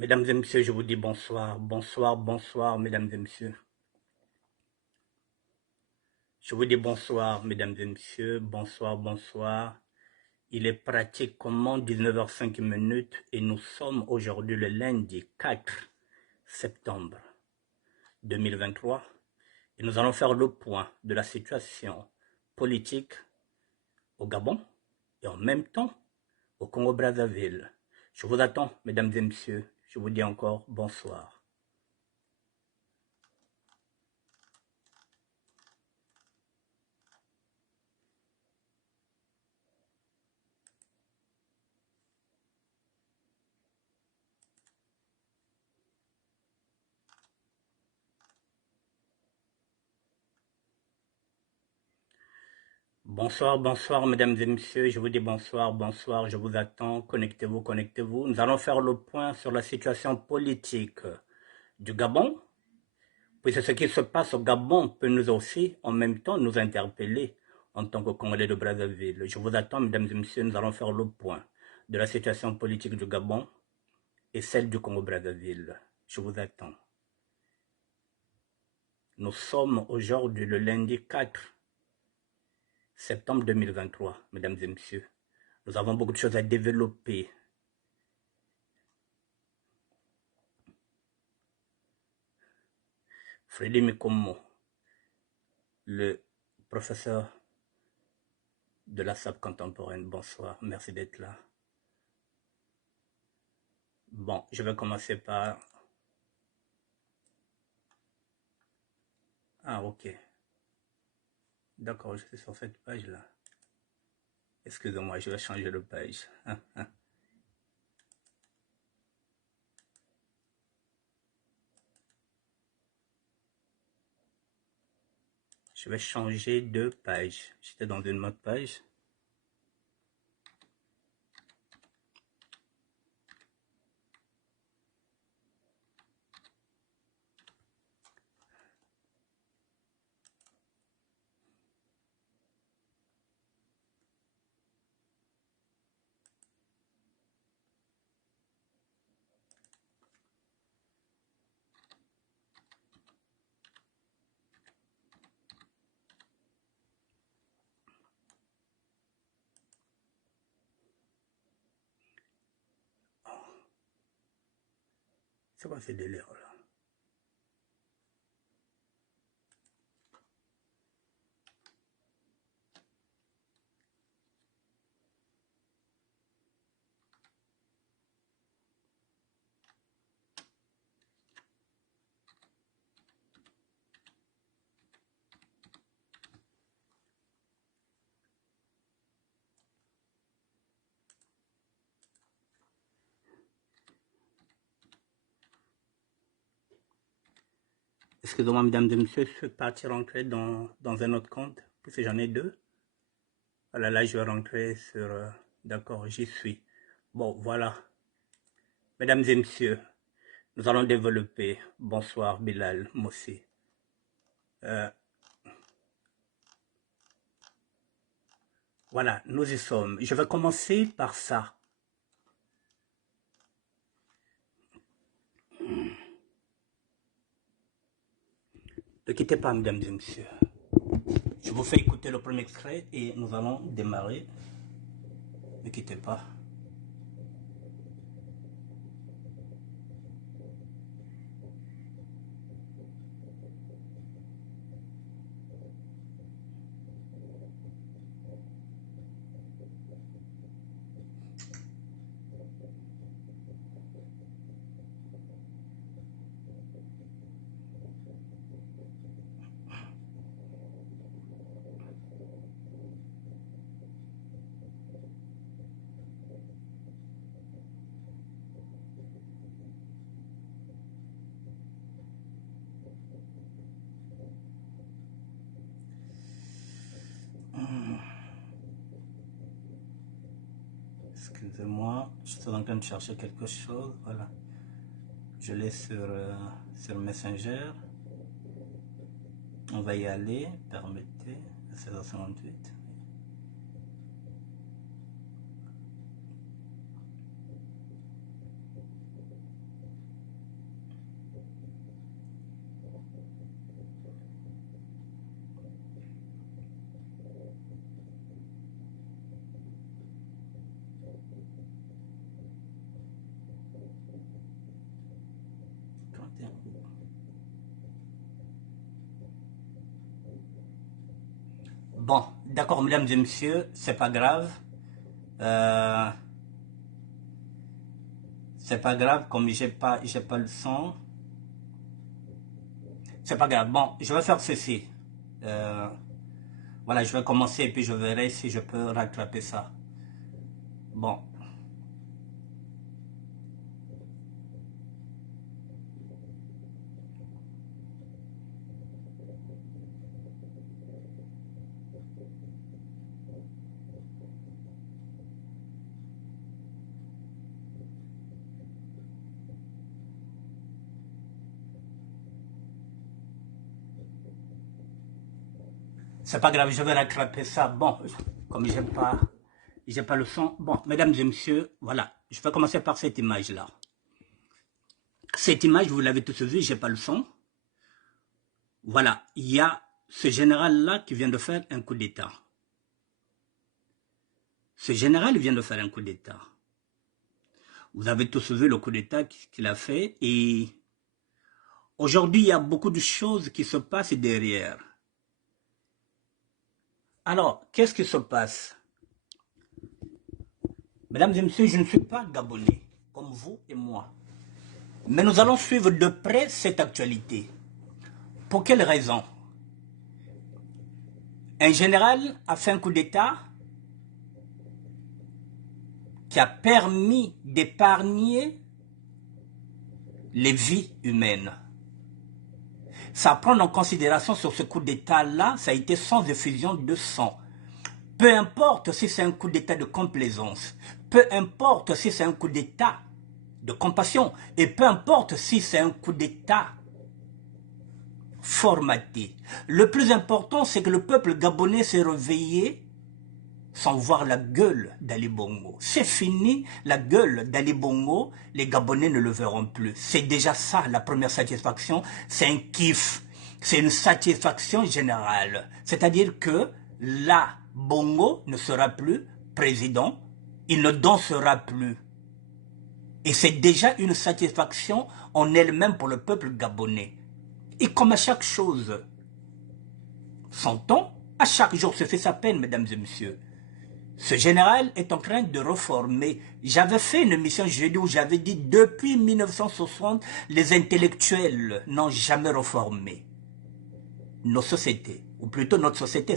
Mesdames et messieurs, je vous dis bonsoir, bonsoir, bonsoir, mesdames et messieurs. Je vous dis bonsoir, mesdames et messieurs, bonsoir, bonsoir. Il est pratiquement 19h05 et nous sommes aujourd'hui le lundi 4 septembre 2023 et nous allons faire le point de la situation politique au Gabon et en même temps au Congo-Brazzaville. Je vous attends, mesdames et messieurs. Je vous dis encore bonsoir. Bonsoir, bonsoir, mesdames et messieurs. Je vous dis bonsoir, bonsoir. Je vous attends. Connectez-vous, connectez-vous. Nous allons faire le point sur la situation politique du Gabon. Puisque ce qui se passe au Gabon peut nous aussi, en même temps, nous interpeller en tant que Congolais de Brazzaville. Je vous attends, mesdames et messieurs. Nous allons faire le point de la situation politique du Gabon et celle du Congo-Brazzaville. Je vous attends. Nous sommes aujourd'hui le lundi 4 septembre 2023, mesdames et messieurs. Nous avons beaucoup de choses à développer. Freddy Mikomo, le professeur de la SAP contemporaine, bonsoir, merci d'être là. Bon, je vais commencer par... Ah, ok. D'accord, je suis sur cette page-là. Excusez-moi, je vais changer de page. Je vais changer de page. J'étais dans une autre page. C'est quoi ce délire-là? Excusez-moi, mesdames et messieurs, je suis parti rentrer dans un autre compte, puisque j'en ai deux. Voilà, là, je vais rentrer sur... D'accord, j'y suis. Bon, voilà. Mesdames et messieurs, nous allons développer. Bonsoir, Bilal, Mossi. Voilà, nous y sommes. Je vais commencer par ça. Ne quittez pas, mesdames et messieurs. Je vous fais écouter le premier extrait et nous allons démarrer. Ne quittez pas. Excusez-moi, je suis en train de chercher quelque chose. Voilà. Je l'ai sur Messenger. On va y aller. Permettez. 16h58. Bon, d'accord, mesdames et messieurs, c'est pas grave. Euh, c'est pas grave, comme j'ai pas le son. C'est pas grave. Bon, je vais faire ceci. Euh, voilà, je vais commencer et puis je verrai si je peux rattraper ça. Bon. C'est pas grave, je vais rattraper ça. Bon, comme j'ai pas le son. Bon, mesdames et messieurs, voilà. Je vais commencer par cette image-là. Cette image, vous l'avez tous vu, j'ai pas le son. Voilà, il y a ce général-là qui vient de faire un coup d'État. Ce général vient de faire un coup d'État. Vous avez tous vu le coup d'État qu'il a fait. Et aujourd'hui, il y a beaucoup de choses qui se passent derrière. Alors, qu'est-ce qui se passe? Mesdames et messieurs, je ne suis pas gabonais, comme vous et moi. Mais nous allons suivre de près cette actualité. Pour quelle raison? Un général a fait un coup d'État qui a permis d'épargner les vies humaines. Ça à prendre en considération sur ce coup d'État-là, ça a été sans effusion de sang. Peu importe si c'est un coup d'État de complaisance, peu importe si c'est un coup d'État de compassion, et peu importe si c'est un coup d'État formaté. Le plus important, c'est que le peuple gabonais s'est réveillé sans voir la gueule d'Ali Bongo. C'est fini, la gueule d'Ali Bongo, les Gabonais ne le verront plus. C'est déjà ça, la première satisfaction, c'est un kiff, c'est une satisfaction générale. C'est-à-dire que là, Bongo ne sera plus président, il ne dansera plus. Et c'est déjà une satisfaction en elle-même pour le peuple gabonais. Et comme à chaque chose, son temps, à chaque jour se fait sa peine, mesdames et messieurs. Ce général est en train de réformer. J'avais fait une émission jeudi où j'avais dit depuis 1960, les intellectuels n'ont jamais réformé nos sociétés, ou plutôt notre société,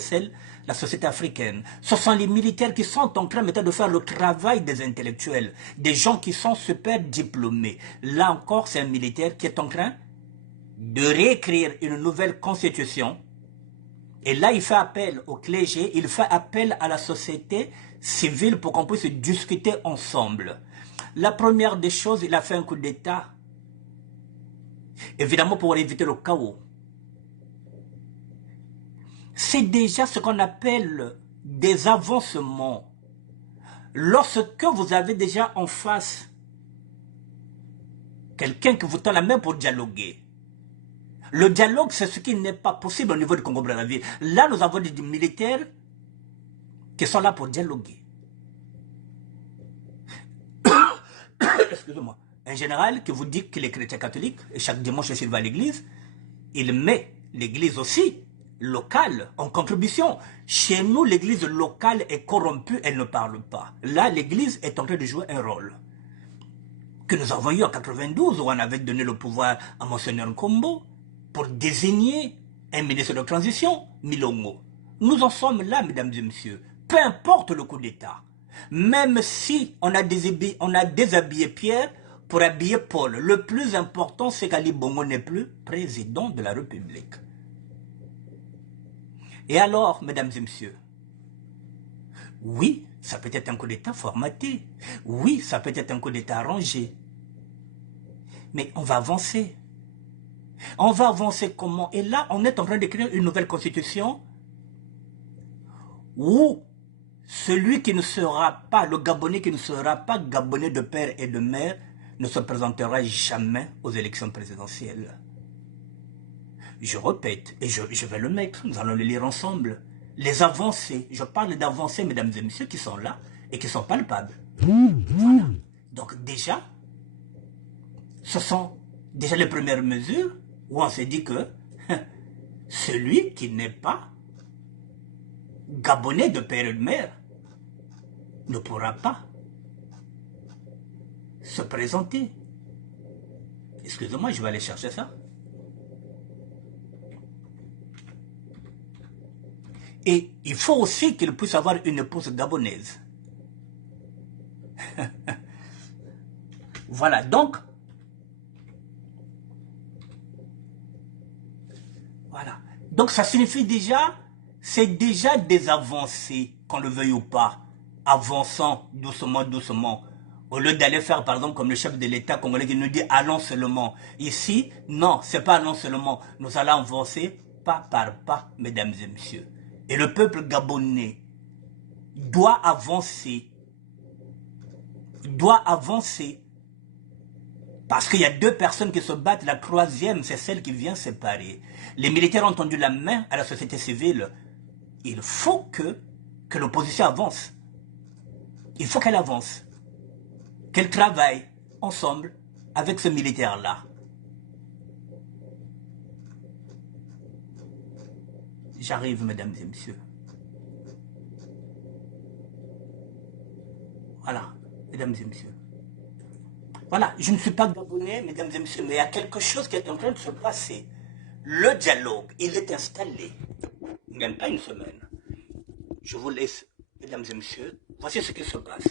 la société africaine. Ce sont les militaires qui sont en train maintenant de faire le travail des intellectuels, des gens qui sont super diplômés. Là encore, c'est un militaire qui est en train de réécrire une nouvelle constitution. Et là, il fait appel au clergé, il fait appel à la société civile pour qu'on puisse discuter ensemble. La première des choses, il a fait un coup d'État, évidemment pour éviter le chaos. C'est déjà ce qu'on appelle des avancements. Lorsque vous avez déjà en face quelqu'un qui vous tend la main pour dialoguer, le dialogue, c'est ce qui n'est pas possible au niveau du Congo-Brazzaville. Là, nous avons des militaires qui sont là pour dialoguer. Excusez-moi. Un général qui vous dit qu'il est chrétien catholique, et chaque dimanche, il va à l'église, il met l'église aussi locale en contribution. Chez nous, l'église locale est corrompue, elle ne parle pas. Là, l'église est en train de jouer un rôle que nous avons eu en 92, où on avait donné le pouvoir à Monseigneur Nkombo pour désigner un ministre de transition, Milongo. Nous en sommes là, mesdames et messieurs. Peu importe le coup d'État. Même si on a déshabillé Pierre pour habiller Paul, le plus important, c'est qu'Ali Bongo n'est plus président de la République. Et alors, mesdames et messieurs, oui, ça peut être un coup d'État formaté. Oui, ça peut être un coup d'État arrangé. Mais on va avancer. On va avancer comment? Et là, on est en train d'écrire une nouvelle constitution où celui qui ne sera pas, le Gabonais qui ne sera pas Gabonais de père et de mère, ne se présentera jamais aux élections présidentielles. Je répète, et je vais le mettre, nous allons le lire ensemble. Les avancées, je parle d'avancées, mesdames et messieurs, qui sont là et qui sont palpables. Voilà. Donc déjà, ce sont déjà les premières mesures où on s'est dit que celui qui n'est pas Gabonais de père et de mère ne pourra pas se présenter. Excusez-moi, je vais aller chercher ça. Et il faut aussi qu'il puisse avoir une épouse gabonaise. Voilà, donc, voilà. Donc ça signifie déjà, c'est déjà des avancées, qu'on le veuille ou pas, avançant doucement, doucement. Au lieu d'aller faire, par exemple, comme le chef de l'État congolais qui nous dit allons seulement. Ici, non, c'est pas allons seulement. Nous allons avancer pas par pas, mesdames et messieurs. Et le peuple gabonais doit avancer. Doit avancer. Parce qu'il y a deux personnes qui se battent, la troisième, c'est celle qui vient séparer. Les militaires ont tendu la main à la société civile. Il faut que l'opposition avance. Il faut qu'elle avance. Qu'elle travaille ensemble avec ce militaire-là. J'arrive, mesdames et messieurs. Voilà, mesdames et messieurs. Voilà, je ne suis pas gabonais, mesdames et messieurs, mais il y a quelque chose qui est en train de se passer. Le dialogue, il est installé. Il n'y a même pas une semaine. Je vous laisse, mesdames et messieurs. Voici ce qui se passe.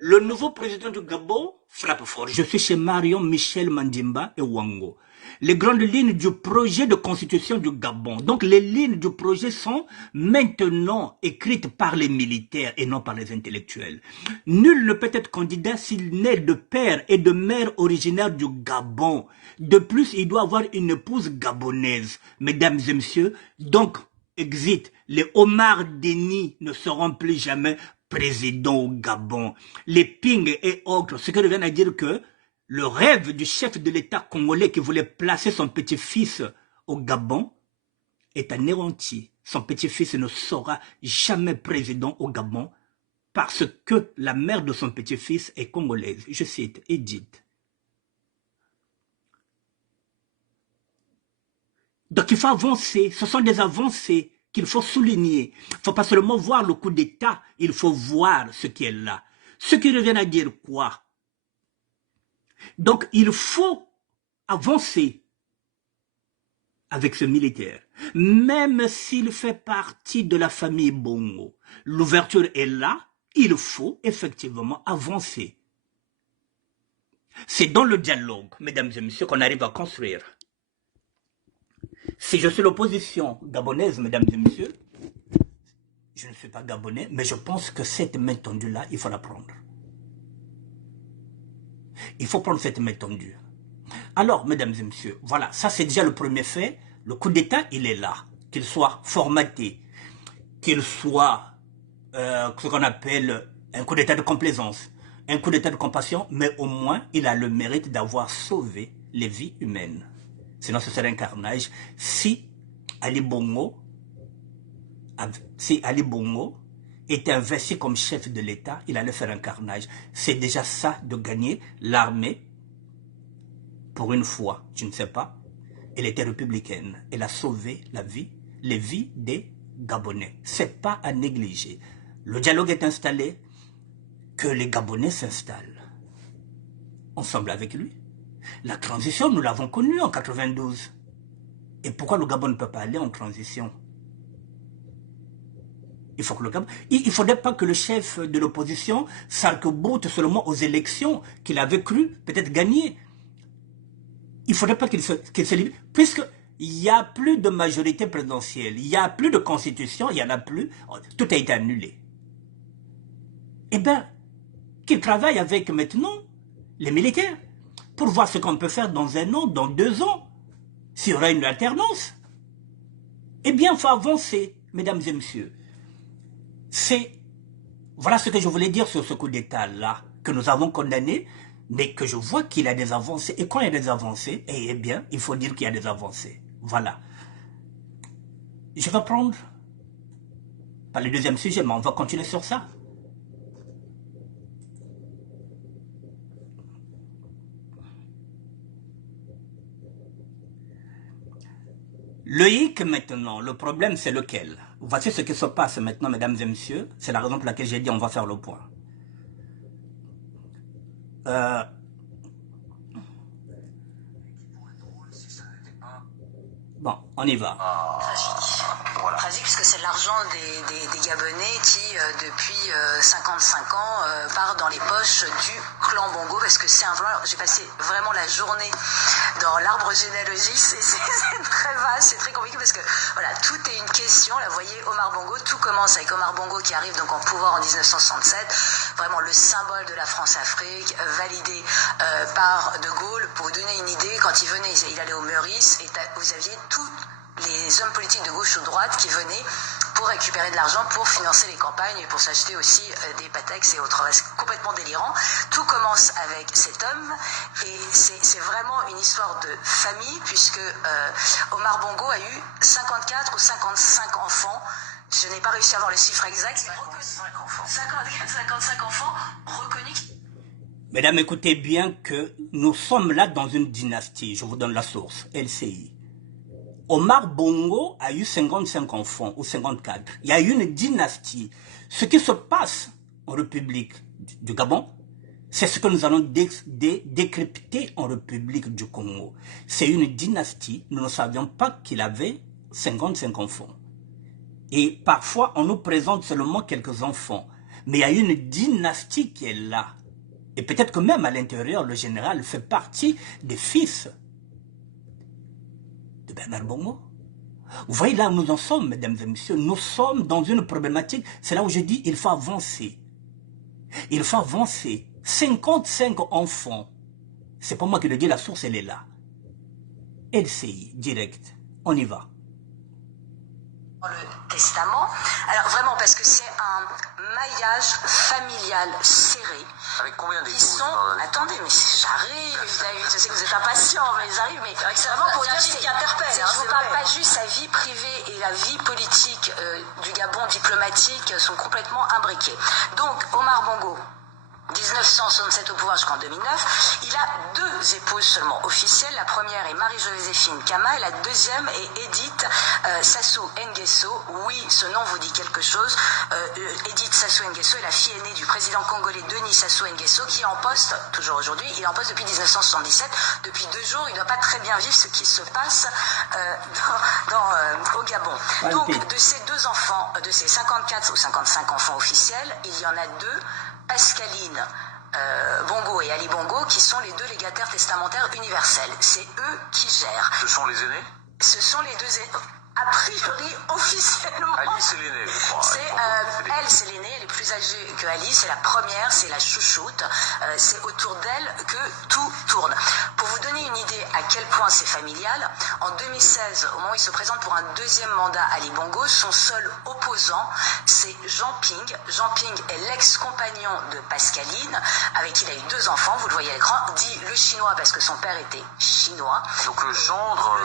Le nouveau président du Gabon frappe fort. Je suis chez Marion Michel Mandimba et Wango. Les grandes lignes du projet de constitution du Gabon. Donc les lignes du projet sont maintenant écrites par les militaires et non par les intellectuels. Nul ne peut être candidat s'il naît de père et de mère originaire du Gabon. De plus, il doit avoir une épouse gabonaise. Mesdames et messieurs, donc, exit, les Omar Denis ne seront plus jamais président au Gabon. Les Ping et autres, ce qui revient à dire que le rêve du chef de l'État congolais qui voulait placer son petit-fils au Gabon est anéanti. Son petit-fils ne sera jamais président au Gabon parce que la mère de son petit-fils est congolaise. Je cite Edith. Donc il faut avancer. Ce sont des avancées qu'il faut souligner. Il ne faut pas seulement voir le coup d'État, il faut voir ce qui est là. Ce qui revient à dire quoi? Donc il faut avancer avec ce militaire, même s'il fait partie de la famille Bongo. L'ouverture est là, il faut effectivement avancer. C'est dans le dialogue, mesdames et messieurs, qu'on arrive à construire. Si je suis l'opposition gabonaise, mesdames et messieurs, je ne suis pas gabonais, mais je pense que cette main tendue-là, il faut la prendre. Il faut prendre cette main tendue. Alors, mesdames et messieurs, voilà, ça c'est déjà le premier fait. Le coup d'État, il est là. Qu'il soit formaté, qu'il soit ce qu'on appelle un coup d'État de complaisance, un coup d'État de compassion, mais au moins, il a le mérite d'avoir sauvé les vies humaines. Sinon, ce serait un carnage. Si Ali Bongo était investi comme chef de l'État, il allait faire un carnage. C'est déjà ça de gagner l'armée. Pour une fois, je ne sais pas, elle était républicaine. Elle a sauvé les vies des Gabonais. C'est pas à négliger. Le dialogue est installé, que les Gabonais s'installent ensemble avec lui. La transition, nous l'avons connue en 92. Et pourquoi le Gabon ne peut pas aller en transition? Il faut que le Gabon... Il ne faudrait pas que le chef de l'opposition s'arc-boute seulement aux élections qu'il avait cru peut-être gagner. Il ne faudrait pas qu'il se libère, puisqu'il n'y a plus de majorité présidentielle, il n'y a plus de constitution, il n'y en a plus, tout a été annulé. Eh bien, qu'il travaille avec maintenant les militaires pour voir ce qu'on peut faire dans 1 an, dans 2 ans, s'il y aura une alternance. Eh bien, il faut avancer, mesdames et messieurs. Voilà ce que je voulais dire sur ce coup d'État-là, que nous avons condamné, mais que je vois qu'il y a des avancées. Et quand il y a des avancées, eh bien, il faut dire qu'il y a des avancées. Voilà. Je vais prendre, pas le deuxième sujet, mais on va continuer sur ça. Le hic maintenant, le problème c'est lequel? Voici ce qui se passe maintenant, mesdames et messieurs. C'est la raison pour laquelle j'ai dit on va faire le point. Bon, on y va. Tragique. Voilà. Tragique puisque c'est l'argent des Gabonais qui, depuis 55 ans, part dans les poches du clan Bongo parce que c'est un plan. J'ai passé vraiment la journée dans l'arbre généalogique. C'est très vaste, c'est très compliqué parce que voilà, tout est une question. Là, vous voyez, Omar Bongo, tout commence avec Omar Bongo qui arrive donc en pouvoir en 1967. Vraiment le symbole de la France-Afrique, validé par De Gaulle. Pour vous donner une idée, quand il venait, il allait au Meurice et vous aviez tous les hommes politiques de gauche ou de droite qui venaient pour récupérer de l'argent pour financer les campagnes et pour s'acheter aussi des Patex et autres. C'est complètement délirant. Tout commence avec cet homme et c'est vraiment une histoire de famille puisque Omar Bongo a eu 54 ou 55 enfants. Je n'ai pas réussi à avoir le chiffre exact. 55 enfants reconnus. Mesdames, écoutez bien que nous sommes là dans une dynastie. Je vous donne la source, LCI. Omar Bongo a eu 55 enfants, ou 54. Il y a eu une dynastie. Ce qui se passe en République du Gabon, c'est ce que nous allons décrypter en République du Congo. C'est une dynastie. Nous ne savions pas qu'il avait 55 enfants. Et parfois, on nous présente seulement quelques enfants. Mais il y a une dynastie qui est là. Et peut-être que même à l'intérieur, le général fait partie des fils de Bernard Bongo. Vous voyez là où nous en sommes, mesdames et messieurs. Nous sommes dans une problématique. C'est là où je dis il faut avancer. Il faut avancer. 55 enfants. C'est pas moi qui le dis, la source elle est là. LCI, direct. On y va. Le testament. Alors vraiment parce que c'est un maillage familial serré. Avec combien d'épouses? Attendez, mais j'arrive, je sais que vous êtes impatient, mais j'arrive, mais c'est vraiment pour dire ce qui interpelle. Je ne vous parle pas juste sa vie privée et la vie politique du Gabon diplomatique sont complètement imbriquées. Donc, Omar Bongo, 1967 au pouvoir jusqu'en 2009, il a 2 épouses seulement officielles. La première est Marie-Joséphine Kama et la deuxième est Edith Sassou Nguesso. Oui, ce nom vous dit quelque chose. Edith Sassou Nguesso est la fille aînée du président congolais Denis Sassou Nguesso qui est en poste, toujours aujourd'hui, il est en poste depuis 1977. Depuis 2 jours, il ne doit pas très bien vivre ce qui se passe au Gabon. Donc, de ces 2 enfants, de ces 54 ou 55 enfants officiels, il y en a 2. Pascaline Bongo et Ali Bongo, qui sont les 2 légataires testamentaires universels. C'est eux qui gèrent. Ce sont les aînés? Ce sont les 2 aînés. A priori, officiellement. Ali, c'est l'aînée, je crois. Elle, c'est l'aînée, elle est plus âgée que Ali, c'est la première, c'est la chouchoute. C'est autour d'elle que tout tourne. Pour vous donner une idée à quel point c'est familial, en 2016, au moment où il se présente pour un 2e mandat, Ali Bongo, son seul opposant, c'est Jean Ping. Jean Ping est l'ex-compagnon de Pascaline, avec qui il a eu 2 enfants, vous le voyez à l'écran, dit le chinois parce que son père était chinois. Donc le gendre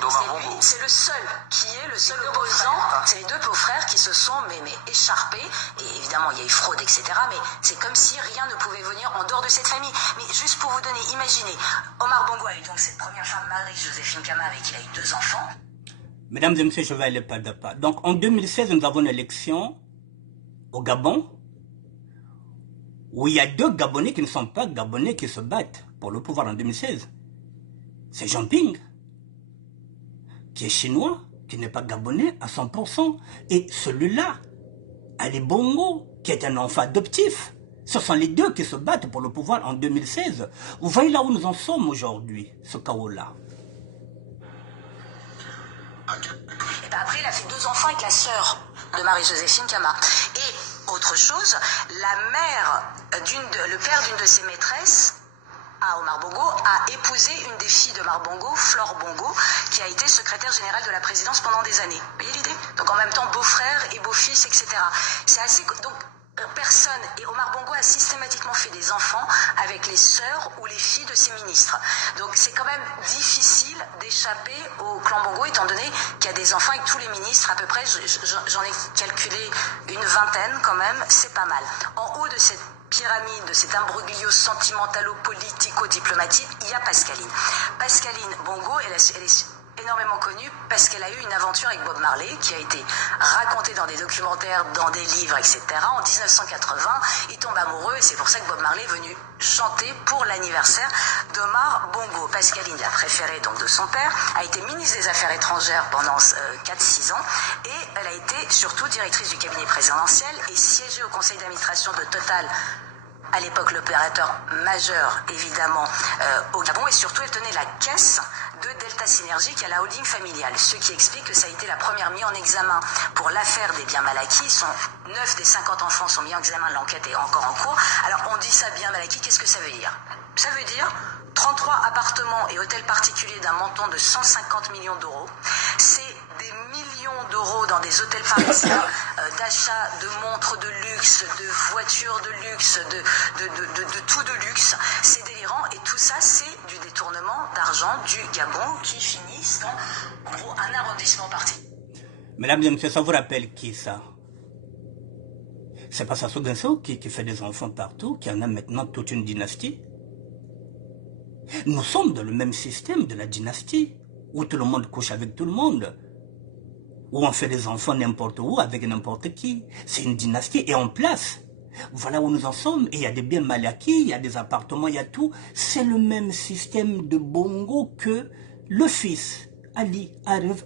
d'Omar Bongo. C'est le seul qui est le seul opposant, c'est les 2 beaux-frères qui se sont mais écharpés, et évidemment il y a eu fraude, etc. Mais c'est comme si rien ne pouvait venir en dehors de cette famille. Mais juste pour vous donner, imaginez, Omar Bongo a eu donc cette première femme, Marie-Joséphine Kama, avec qui il a eu 2 enfants. Mesdames et messieurs, je vais aller pas de pas. Donc en 2016, nous avons une élection au Gabon, où il y a 2 Gabonais qui ne sont pas Gabonais qui se battent pour le pouvoir en 2016. C'est Jean Ping, qui est chinois, qui n'est pas gabonais à 100%. Et celui-là, Ali Bongo, qui est un enfant adoptif. Ce sont les 2 qui se battent pour le pouvoir en 2016. Vous voyez là où nous en sommes aujourd'hui, ce chaos-là. Et ben après, il a fait 2 enfants avec la sœur de Marie-Joséphine Kama. Et autre chose, le père d'une de ses maîtresses, Omar Bongo, a épousé une des filles de Omar Bongo, Flore Bongo, qui a été secrétaire générale de la présidence pendant des années. Vous voyez l'idée? Donc en même temps, beau-frère et beau-fils, etc. C'est assez... Donc personne, et Omar Bongo a systématiquement fait des enfants avec les sœurs ou les filles de ses ministres. Donc c'est quand même difficile d'échapper au clan Bongo, étant donné qu'il y a des enfants avec tous les ministres, à peu près, j'en ai calculé une vingtaine quand même, c'est pas mal. En haut de cette pyramide, de cet imbroglio sentimentalo-politico-diplomatique, il y a Pascaline. Pascaline Bongo, elle est énormément connue parce qu'elle a eu une aventure avec Bob Marley qui a été racontée dans des documentaires, dans des livres, etc. En 1980, il tombe amoureux et c'est pour ça que Bob Marley est venu chanter pour l'anniversaire d'Omar Bongo. Pascaline, la préférée donc de son père, a été ministre des Affaires étrangères pendant 4-6 ans et elle a été surtout directrice du cabinet présidentiel et siégé au conseil d'administration de Total, à l'époque l'opérateur majeur évidemment au Gabon, et surtout elle tenait la caisse de Delta Synergie qui est la holding familiale, ce qui explique que ça a été la première mise en examen pour l'affaire des biens mal acquis. 9 des 50 enfants sont mis en examen, l'enquête est encore en cours. Alors on dit ça, biens mal acquis, qu'est-ce que ça veut dire? Ça veut dire 33 appartements et hôtels particuliers d'un montant de 150 millions d'euros. C'est des millions d'euros dans des hôtels parisiens, d'achat de montres de luxe, de voitures de luxe, de tout de luxe. C'est délirant et tout ça c'est du détournement d'argent du Gabon qui finissent dans en gros un arrondissement particulier. Mesdames et messieurs, ça vous rappelle qui ça? C'est pas Sassou Nguesso qui fait des enfants partout, qui en a maintenant toute une dynastie? Nous sommes dans le même système de la dynastie, où tout le monde couche avec tout le monde, où on fait des enfants n'importe où, avec n'importe qui. C'est une dynastie et en place. Voilà où nous en sommes. Et il y a des biens mal acquis, il y a des appartements, il y a tout. C'est le même système de Bongo que le fils, Ali, arrive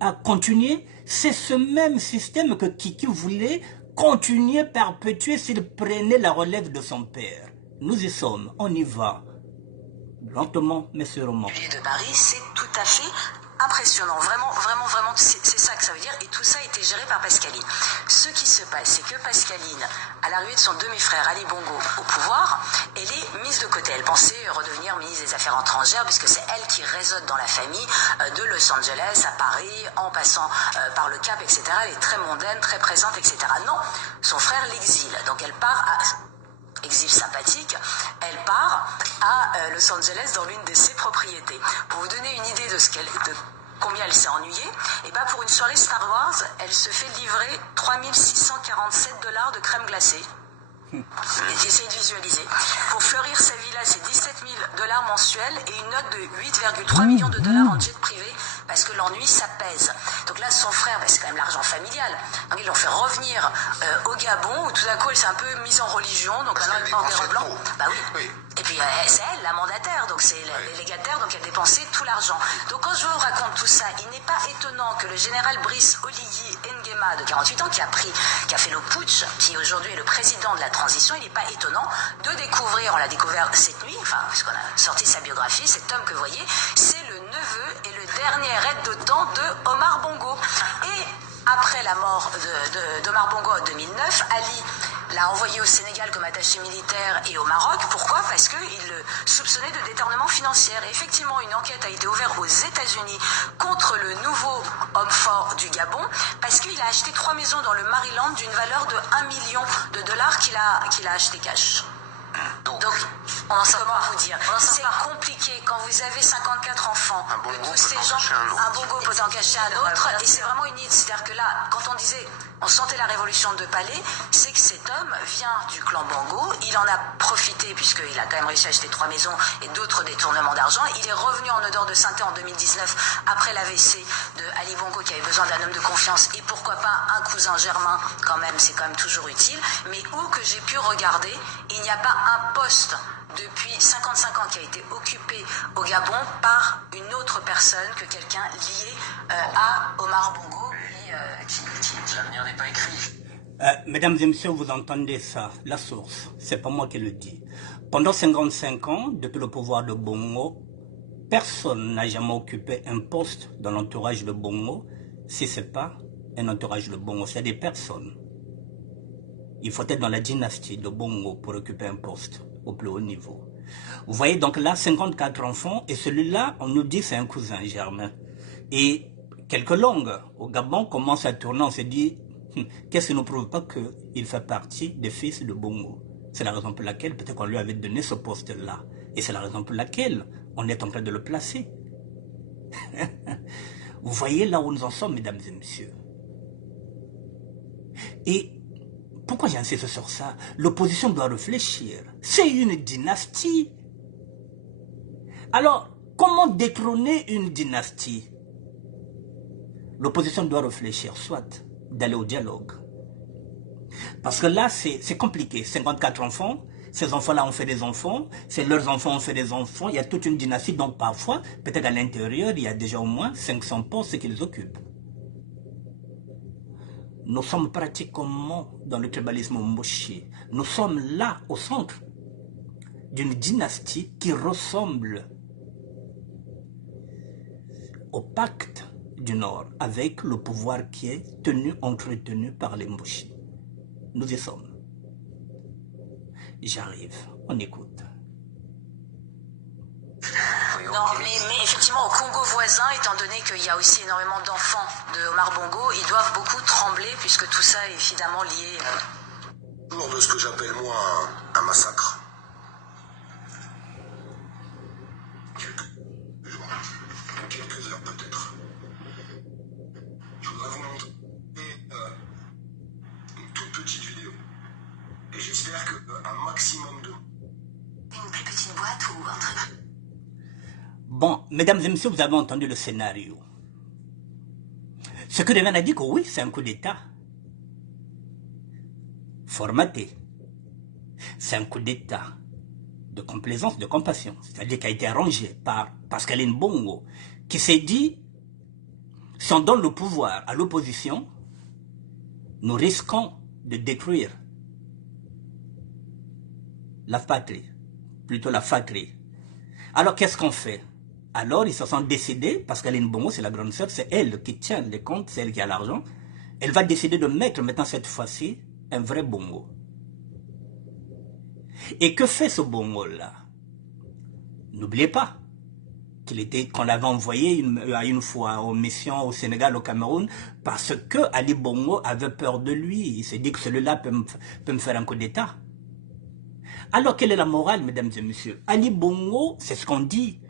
à continuer. C'est ce même système que Kiki voulait continuer, perpétuer s'il prenait la relève de son père. Nous y sommes, on y va. Lentement, mais sûrement. De Paris, c'est tout à fait impressionnant. Vraiment, c'est ça que ça veut dire. Et tout ça a été géré par Pascaline. Ce qui se passe, c'est que Pascaline, à l'arrivée de son demi-frère Ali Bongo au pouvoir, elle est mise de côté. Elle pensait redevenir ministre des Affaires étrangères, puisque c'est elle qui résonne dans la famille de Los Angeles à Paris, en passant par le Cap, etc. Elle est très mondaine, très présente, etc. Non, son frère l'exile. Donc elle part à... exil sympathique, elle part à Los Angeles dans l'une de ses propriétés. Pour vous donner une idée de combien elle s'est ennuyée, et ben pour une soirée Star Wars, elle se fait livrer 3647 $ de crème glacée. Et j'essaie de visualiser. Pour fleurir sa villa, c'est 17 000 $ mensuels et une note de 8,3 millions de dollars en jet privé parce que l'ennui, ça pèse. Donc là, son frère, c'est quand même l'argent familial. Donc ils l'ont fait revenir au Gabon où tout d'un coup, elle s'est un peu mise en religion. Donc maintenant, elle porte des robes blancs. Bah oui. Et puis c'est elle, la mandataire, donc c'est les légataires, donc elle dépensait tout l'argent. Donc quand je vous raconte tout ça, il n'est pas étonnant que le général Brice Oligui Nguema, de 48 ans, qui a fait le putsch, qui aujourd'hui est le président de la transition, il n'est pas étonnant de découvrir, on l'a découvert cette nuit, enfin, puisqu'on a sorti sa biographie, cet homme que vous voyez, c'est le neveu et le dernier aide de temps de Omar Bongo. Et après la mort d'Omar Bongo en 2009, Ali l'a envoyé au Sénégal comme attaché militaire et au Maroc. Pourquoi? Parce qu'il le soupçonnait de détournement financier. Et effectivement, une enquête a été ouverte aux États-Unis contre le nouveau homme fort du Gabon parce qu'il a acheté 3 maisons dans le Maryland d'une valeur de 1 million de dollars qu'il a acheté cash. Donc, on en sait comment vous dire. C'est compliqué quand vous avez 54 enfants. De tous ces gens, un bongo peut en cacher un autre. Et c'est vraiment une idée. C'est-à-dire que là, quand on disait, on sentait la révolution de Palais, c'est que cet homme vient du clan Bongo. Il en a profité puisqu'il a quand même réussi à acheter 3 maisons et d'autres détournements d'argent. Il est revenu en odeur de sainteté en 2019 après l'AVC de Ali Bongo qui avait besoin d'un homme de confiance et pourquoi pas un cousin germain quand même, c'est quand même toujours utile. Mais où que j'ai pu regarder, il n'y a pas un poste depuis 55 ans qui a été occupé au Gabon par une autre personne que quelqu'un lié à Omar Bongo qui l'avenir n'est pas écrit. Mesdames et messieurs, vous entendez ça, la source, c'est pas moi qui le dis. Pendant 55 ans, depuis le pouvoir de Bongo, personne n'a jamais occupé un poste dans l'entourage de Bongo, si ce n'est pas un entourage de Bongo, c'est des personnes. Il faut être dans la dynastie de Bongo pour occuper un poste au plus haut niveau. Vous voyez donc là, 54 enfants, et celui-là, on nous dit c'est un cousin germain. Et quelques langues au Gabon commencent à tourner, on se dit, qu'est-ce qui ne prouve pas qu'il fait partie des fils de Bongo? C'est la raison pour laquelle peut-être qu'on lui avait donné ce poste-là. Et c'est la raison pour laquelle on est en train de le placer. Vous voyez là où nous en sommes, mesdames et messieurs. Et pourquoi j'insiste sur ça? L'opposition doit réfléchir. C'est une dynastie. Alors, comment détrôner une dynastie? l'opposition doit réfléchir, soit d'aller au dialogue. Parce que là, c'est compliqué. 54 enfants, ces enfants-là ont fait des enfants, leurs enfants ont fait des enfants, il y a toute une dynastie, donc parfois, peut-être à l'intérieur, il y a déjà au moins 500 postes qu'ils occupent. Nous sommes pratiquement dans le tribalisme mboshi. Nous sommes là, au centre d'une dynastie qui ressemble au pacte du Nord, avec le pouvoir qui est entretenu par les mboshi. Nous y sommes. J'arrive, on écoute. Non, mais effectivement, au Congo voisin, étant donné qu'il y a aussi énormément d'enfants de Omar Bongo, ils doivent beaucoup trembler puisque tout ça est évidemment lié. Lors de ce que j'appelle moi un massacre. Quelques heures peut-être. Je voudrais vous montrer une toute petite vidéo. Et j'espère qu'un maximum de... Une plus petite boîte ou un truc. Bon, mesdames et messieurs, vous avez entendu le scénario. Ce que Reven a dit que oui, c'est un coup d'État. Formaté. C'est un coup d'État de complaisance, de compassion. C'est-à-dire qui a été arrangé par Pascaline Bongo, qui s'est dit, si on donne le pouvoir à l'opposition, nous risquons de détruire la patrie, plutôt la fatrie. Alors qu'est-ce qu'on fait? Alors ils se sont décidés, Pascaline Bongo c'est la grande sœur, c'est elle qui tient les comptes, c'est elle qui a l'argent. Elle va décider de mettre maintenant cette fois-ci un vrai Bongo. Et que fait ce Bongo-là? N'oubliez pas qu'on l'avait envoyé une fois aux missions au Sénégal, au Cameroun, parce que Ali Bongo avait peur de lui. Il s'est dit que celui-là peut me faire un coup d'État. Alors quelle est la morale, mesdames et messieurs? Ali Bongo, c'est ce qu'on dit,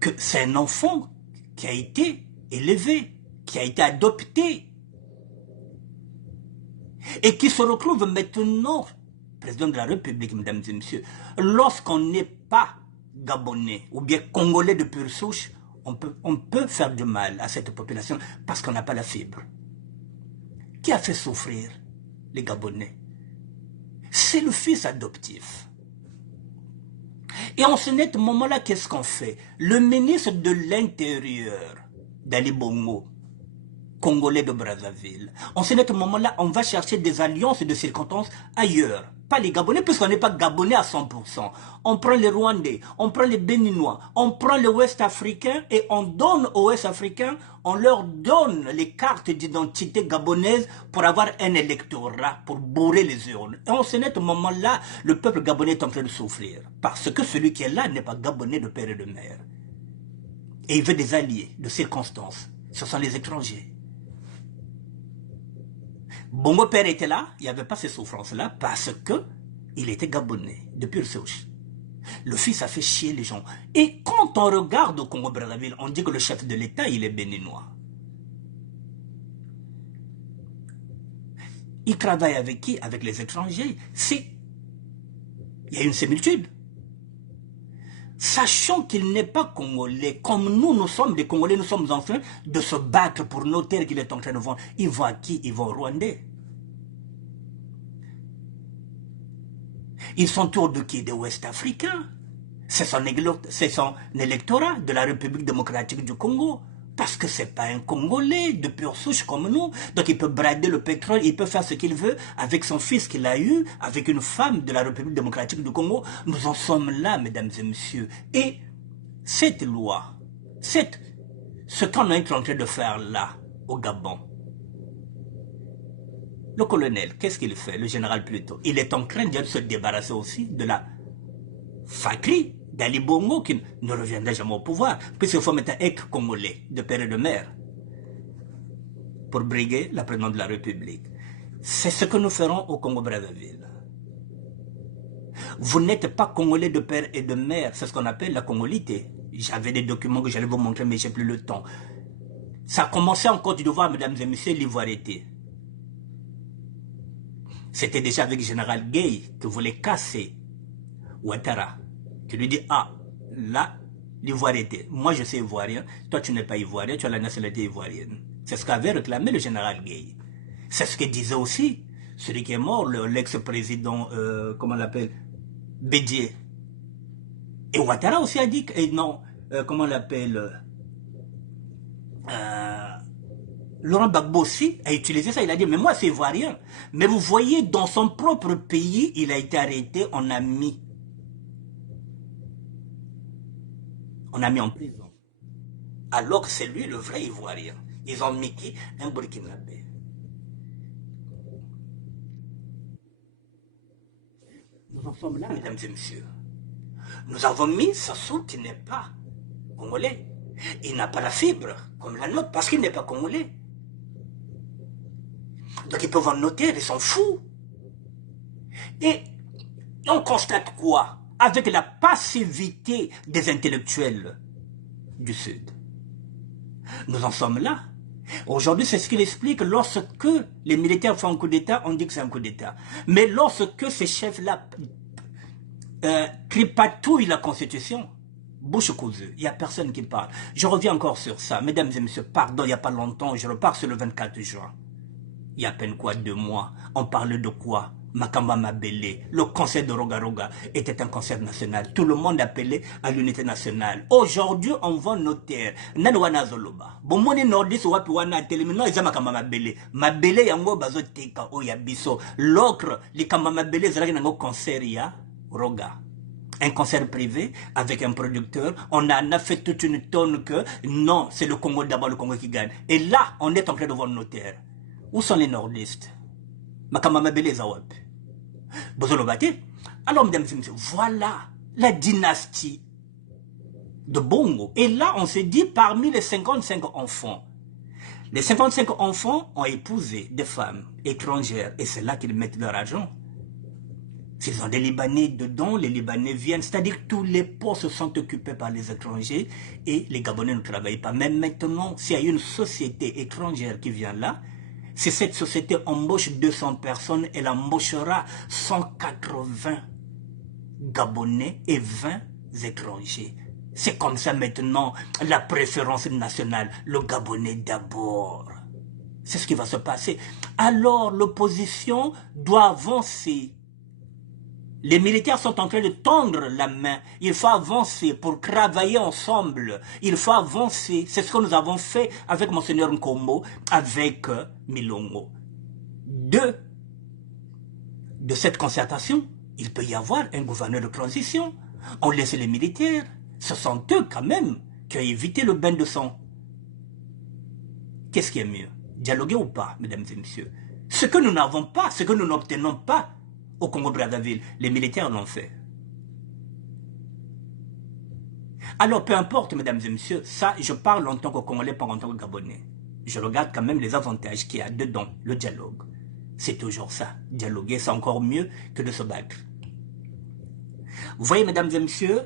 que c'est un enfant qui a été élevé, qui a été adopté, et qui se retrouve maintenant président de la République, mesdames et messieurs. Lorsqu'on n'est pas gabonais ou bien congolais de pure souche, on peut faire du mal à cette population parce qu'on n'a pas la fibre. Qui a fait souffrir les Gabonais? C'est le fils adoptif. Et en ce moment-là, qu'est-ce qu'on fait? Le ministre de l'Intérieur d'Ali Bongo, congolais de Brazzaville, en ce moment-là, on va chercher des alliances et des circonstances ailleurs. Pas les Gabonais, puisqu'on n'est pas Gabonais à 100%. On prend les Rwandais, on prend les Béninois, on prend les Ouest-Africains et on donne aux Ouest-Africains, on leur donne les cartes d'identité gabonaises pour avoir un électorat, pour bourrer les urnes. Et en ce moment-là, le peuple gabonais est en train de souffrir. Parce que celui qui est là n'est pas Gabonais de père et de mère. Et il veut des alliés, de circonstances. Ce sont les étrangers. Bongo père était là, il n'y avait pas ces souffrances-là parce que il était gabonais, de pure souche. Le fils a fait chier les gens. Et quand on regarde au Congo-Brazzaville, on dit que le chef de l'État, il est béninois. Il travaille avec qui? Avec les étrangers. Il y a une similitude. Sachant qu'il n'est pas congolais, comme nous sommes des Congolais, nous sommes en train de se battre pour nos terres qu'il est en train de vendre. Il va à qui? Il va au Rwandais. Ils sont autour de qui? Des Ouest-Africains. C'est son électorat de la République démocratique du Congo. Parce que ce n'est pas un Congolais de pure souche comme nous. Donc il peut brader le pétrole, il peut faire ce qu'il veut avec son fils qu'il a eu, avec une femme de la République démocratique du Congo. Nous en sommes là, mesdames et messieurs. Et cette loi, ce qu'on est en train de faire là, au Gabon, le colonel, qu'est-ce qu'il fait, le général plutôt? Il est en train de se débarrasser aussi de la fatrie d'Ali Bongo qui ne reviendra jamais au pouvoir, puisqu'il faut maintenant être congolais, de père et de mère, pour briguer la présidence de la République. C'est ce que nous ferons au Congo-Brazzaville. Vous n'êtes pas congolais de père et de mère, c'est ce qu'on appelle la congolité. J'avais des documents que j'allais vous montrer, mais je n'ai plus le temps. Ça a commencé en Côte d'Ivoire, mesdames et messieurs, l'ivoirité. C'était déjà avec le général Gueye qui voulait casser Ouattara, qui lui dit, ah, là, l'ivoirité. Moi, je sais ivoirien. Toi, tu n'es pas ivoirien, tu as la nationalité ivoirienne. C'est ce qu'avait réclamé le général Gueye. C'est ce que disait aussi celui qui est mort, l'ex-président, comment on l'appelle, Bédier. Et Ouattara aussi a dit, et non, comment on l'appelle, Laurent Gbagbo aussi a utilisé ça, il a dit, mais moi c'est ivoirien. Mais vous voyez, dans son propre pays, il a été arrêté, on a mis en prison. Alors que c'est lui le vrai ivoirien. Ils ont mis qui? Un Burkinabé. Nous en sommes là, mesdames et messieurs. Nous avons mis Sassou qui n'est pas congolais. Il n'a pas la fibre comme la nôtre parce qu'il n'est pas congolais. Donc ils peuvent en noter, ils sont fous. Et on constate quoi? Avec la passivité des intellectuels du Sud. Nous en sommes là. Aujourd'hui, c'est ce qu'il explique. Lorsque les militaires font un coup d'État, on dit que c'est un coup d'État. Mais lorsque ces chefs-là tripatouillent la Constitution, bouche cousue, il n'y a personne qui parle. Je reviens encore sur ça. Mesdames et messieurs, pardon, il n'y a pas longtemps, je repars sur le 24 juin. Il y a à peine quoi, 2 mois. On parle de quoi? Makamba Mabele, le concert de Roga était un concert national. Tout le monde appelait à l'unité nationale. Aujourd'hui, on va noter. Nanwana Zoloba. Bomoni Nordis wapi wana telemino eza Makamba Mabele. Mabele yango bazo teka oya biso. L'ocre, li Kamba Mabele zalaki nango concert ya Roga. Un concert privé avec un producteur. On en a fait toute une tonne que non, c'est le Congo d'abord, le Congo qui gagne. Et là, on est en train de voir le notaire. Où sont les nordistes? Makamba Mabele Zawab. Bozolobate. Alors, mesdames et messieurs, voilà la dynastie de Bongo. Et là, on se dit, parmi les 55 enfants, les 55 enfants ont épousé des femmes étrangères. Et c'est là qu'ils mettent leur argent. S'ils ont des Libanais dedans, les Libanais viennent. C'est-à-dire que tous les postes sont occupés par les étrangers et les Gabonais ne travaillent pas. Même maintenant, s'il y a une société étrangère qui vient là, si cette société embauche 200 personnes, elle embauchera 180 Gabonais et 20 étrangers. C'est comme ça maintenant la préférence nationale. Le Gabonais d'abord. C'est ce qui va se passer. Alors l'opposition doit avancer. Les militaires sont en train de tendre la main. Il faut avancer pour travailler ensemble. Il faut avancer. C'est ce que nous avons fait avec Monseigneur Nkombo, avec Milongo. De cette concertation, il peut y avoir un gouverneur de transition. On laisse les militaires. Ce sont eux quand même qui ont évité le bain de sang. Qu'est-ce qui est mieux? Dialoguer ou pas, mesdames et messieurs? Ce que nous n'avons pas, ce que nous n'obtenons pas, au Congo-Brazzaville, les militaires l'ont fait. Alors, peu importe, mesdames et messieurs, ça, je parle en tant que Congolais, pas en tant que Gabonais. Je regarde quand même les avantages qu'il y a dedans, le dialogue. C'est toujours ça. Dialoguer, c'est encore mieux que de se battre. Vous voyez, mesdames et messieurs,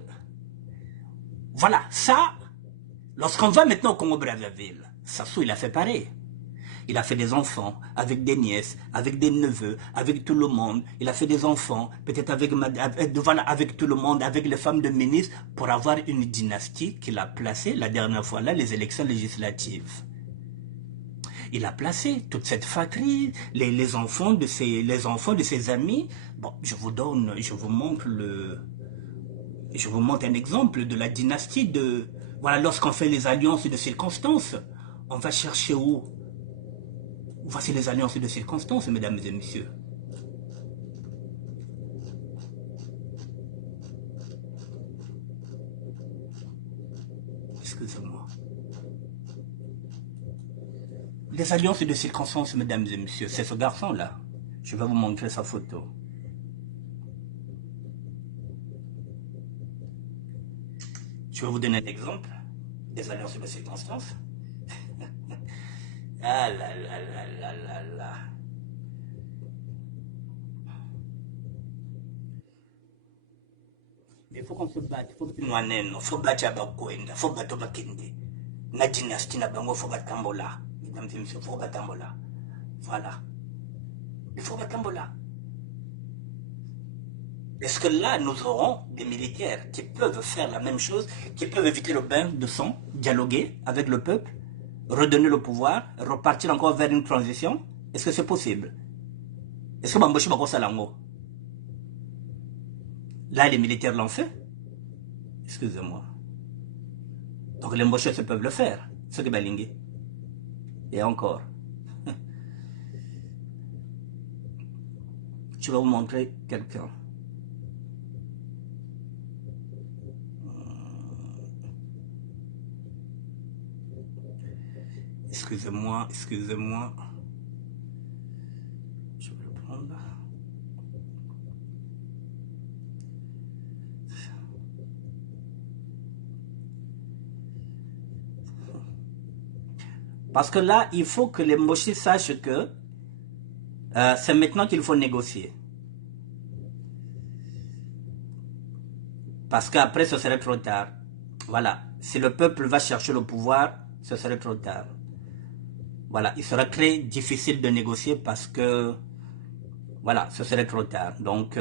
voilà, ça, lorsqu'on va maintenant au Congo-Brazzaville, Sassou, il a fait pareil. Il a fait des enfants, avec des nièces, avec des neveux, avec tout le monde. Il a fait des enfants, peut-être avec tout le monde, avec les femmes de ministres, pour avoir une dynastie qu'il a placée la dernière fois là, les élections législatives. Il a placé toute cette fratrie, les enfants de ses amis. Bon, je vous montre un exemple de la dynastie de... Voilà, lorsqu'on fait les alliances de circonstances, on va chercher où? Voici les alliances de circonstances, mesdames et messieurs. Excusez-moi. Les alliances de circonstances, mesdames et messieurs, c'est ce garçon-là. Je vais vous montrer sa photo. Je vais vous donner un exemple des alliances de circonstances. Ah là là là là là là. Il faut qu'on se batte, il faut que nous faut battre à Bakwenda, il faut battre à Bakinde. Na dynastie na bango, il faut battre Tambola. Mesdames et messieurs, il faut battre Tambola. Voilà. Il faut battre Tambola. Est-ce que là, nous aurons des militaires qui peuvent faire la même chose, qui peuvent éviter le bain de sang, dialoguer avec le peuple, redonner le pouvoir, repartir encore vers une transition? Est-ce que c'est possible? Est-ce que Bamboshi Bako Salango? Là, les militaires l'ont fait. Excusez-moi. Donc les Mbochés peuvent le faire. Ce que Balingé. Et encore. Je vais vous montrer quelqu'un. Excusez-moi, excusez-moi. Je vais le prendre. Parce que là, il faut que les Mbochés sachent que c'est maintenant qu'il faut négocier. Parce qu'après, ce serait trop tard. Voilà. Si le peuple va chercher le pouvoir, ce serait trop tard. Voilà. Il sera très difficile de négocier parce que, voilà, ce serait trop tard. Donc,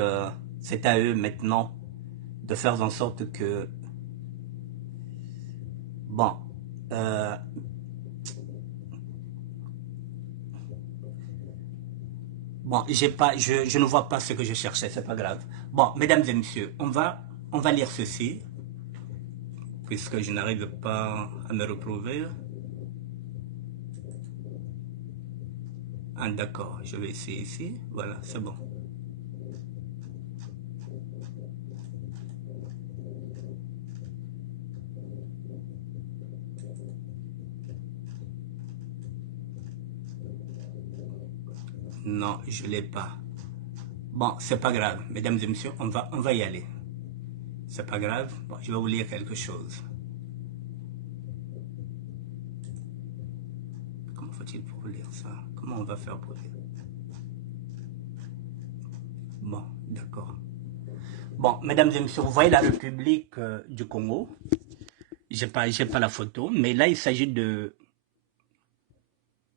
c'est à eux maintenant de faire en sorte que, bon, bon, je ne vois pas ce que je cherchais, c'est pas grave. Bon, mesdames et messieurs, on va lire ceci, puisque je n'arrive pas à me retrouver. Ah, d'accord, je vais essayer ici. Voilà, c'est bon. Non, je ne l'ai pas. Bon, c'est pas grave, mesdames et messieurs, on va y aller. C'est pas grave. Bon, je vais vous lire quelque chose. Comment faut-il pour lire ça? Comment on va faire pour lire? Bon, d'accord. Bon, mesdames et messieurs, vous voyez la République du Congo. J'ai pas la photo, mais là, il s'agit de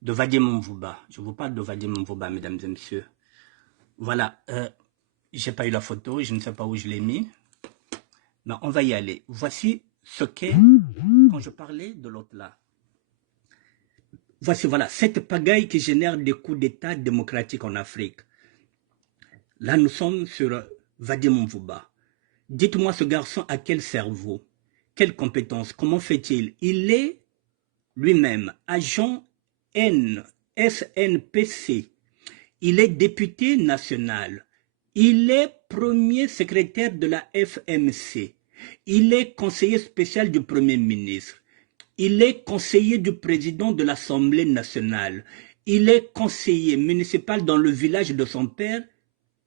Vadim Mvuba. Je vous parle de Vadim Mvuba, mesdames et messieurs. Voilà, j'ai pas eu la photo, je ne sais pas où je l'ai mis. Mais on va y aller. Voici ce qu'est, quand je parlais de l'autre là. Voici, voilà, cette pagaille qui génère des coups d'État démocratiques en Afrique. Là, nous sommes sur Vadim Mvuba. Dites-moi, ce garçon a quel cerveau? Quelles compétences? Comment fait-il? Il est lui-même agent SNPC. Il est député national. Il est premier secrétaire de la FMC. Il est conseiller spécial du Premier ministre. Il est conseiller du président de l'Assemblée nationale. Il est conseiller municipal dans le village de son père,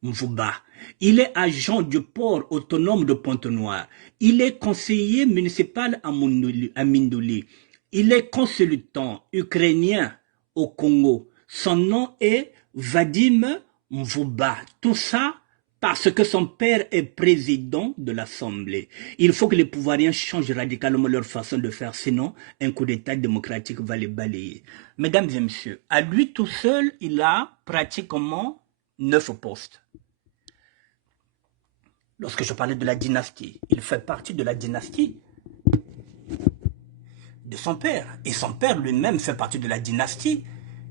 Mvuba. Il est agent du port autonome de Pointe-Noire. Il est conseiller municipal à Mindouli. Il est consultant ukrainien au Congo. Son nom est Vadim Mvuba. Tout ça parce que son père est président de l'Assemblée. Il faut que les pouvoiriens changent radicalement leur façon de faire, sinon un coup d'État démocratique va les balayer. Mesdames et messieurs, à lui tout seul, il a pratiquement 9 postes. Lorsque je parlais de la dynastie, il fait partie de la dynastie de son père. Et son père lui-même fait partie de la dynastie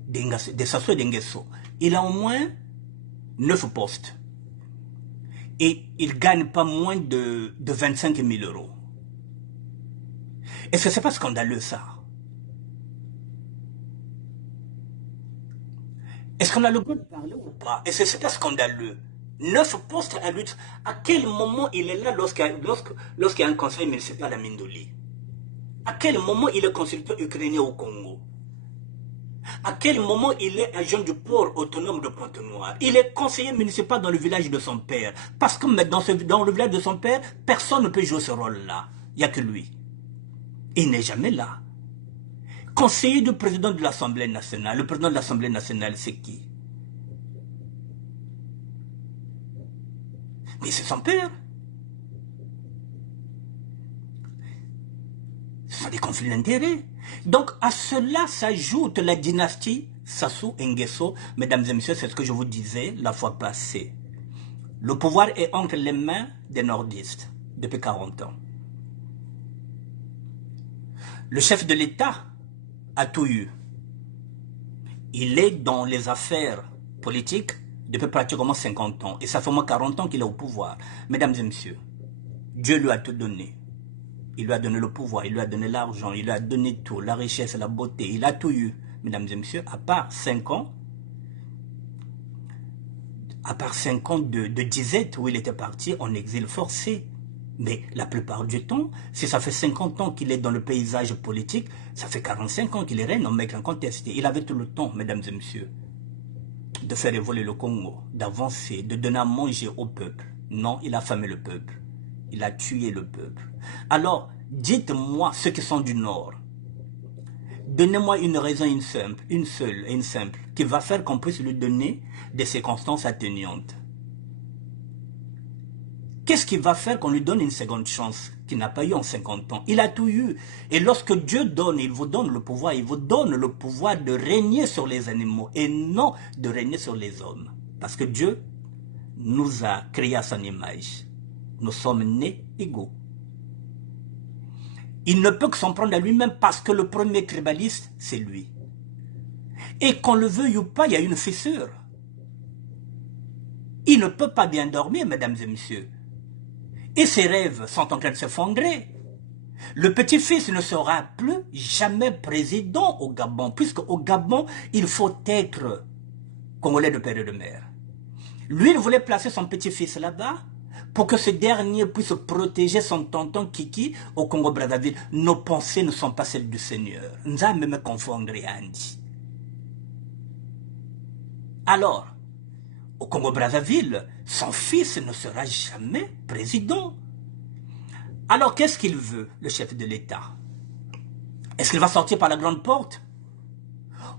de Sassou Nguesso. Il a au moins 9 postes. Et il ne gagne pas moins de 25 000 €. Est-ce que c'est pas scandaleux ça? Est-ce qu'on a le droit de parler ou pas? Est-ce que c'est pas scandaleux? 9 postes à lui. À quel moment il est là lorsqu'il y a un conseil municipal à Mindouli? À quel moment il est consultant ukrainien au Congo? À quel moment il est agent du port autonome de Pointe-Noire? Il est conseiller municipal dans le village de son père. Parce que dans le village de son père, personne ne peut jouer ce rôle-là. Il n'y a que lui. Il n'est jamais là. Conseiller du président de l'Assemblée nationale. Le président de l'Assemblée nationale, c'est qui? Mais c'est son père. Ce sont des conflits d'intérêts. Donc à cela s'ajoute la dynastie Sassou Nguesso. Mesdames et messieurs, c'est ce que je vous disais la fois passée. Le pouvoir est entre les mains des nordistes depuis 40 ans. Le chef de l'État a tout eu. Il est dans les affaires politiques depuis pratiquement 50 ans. Et ça fait au moins 40 ans qu'il est au pouvoir. Mesdames et messieurs, Dieu lui a tout donné. Il lui a donné le pouvoir, il lui a donné l'argent, il lui a donné tout, la richesse, la beauté. Il a tout eu, mesdames et messieurs, à part 5 ans. À part 5 ans de disette où il était parti en exil forcé. Mais la plupart du temps, si ça fait 50 ans qu'il est dans le paysage politique, ça fait 45 ans qu'il est reine, on mec incontesté. Il avait tout le temps, mesdames et messieurs, de faire évoluer le Congo, d'avancer, de donner à manger au peuple. Non, il a affamé le peuple. Il a tué le peuple. Alors, dites-moi ceux qui sont du Nord. Donnez-moi une raison, une seule et une simple, qui va faire qu'on puisse lui donner des circonstances atténuantes. Qu'est-ce qui va faire qu'on lui donne une seconde chance qu'il n'a pas eu en 50 ans? Il a tout eu. Et lorsque Dieu donne, il vous donne le pouvoir. Il vous donne le pouvoir de régner sur les animaux et non de régner sur les hommes. Parce que Dieu nous a créés à son image. Nous sommes nés égaux. Il ne peut que s'en prendre à lui-même parce que le premier tribaliste, c'est lui. Et qu'on le veuille ou pas, il y a une fissure. Il ne peut pas bien dormir, mesdames et messieurs. Et ses rêves sont en train de s'effondrer. Le petit-fils ne sera plus jamais président au Gabon, puisque au Gabon, il faut être congolais de père et de mère. Lui, il voulait placer son petit-fils là-bas pour que ce dernier puisse protéger son tonton Kiki au Congo-Brazzaville. Nos pensées ne sont pas celles du Seigneur. Nous allons me confondre, Andy. Alors, au Congo-Brazzaville, son fils ne sera jamais président. Alors, qu'est-ce qu'il veut, le chef de l'État? Est-ce qu'il va sortir par la grande porte?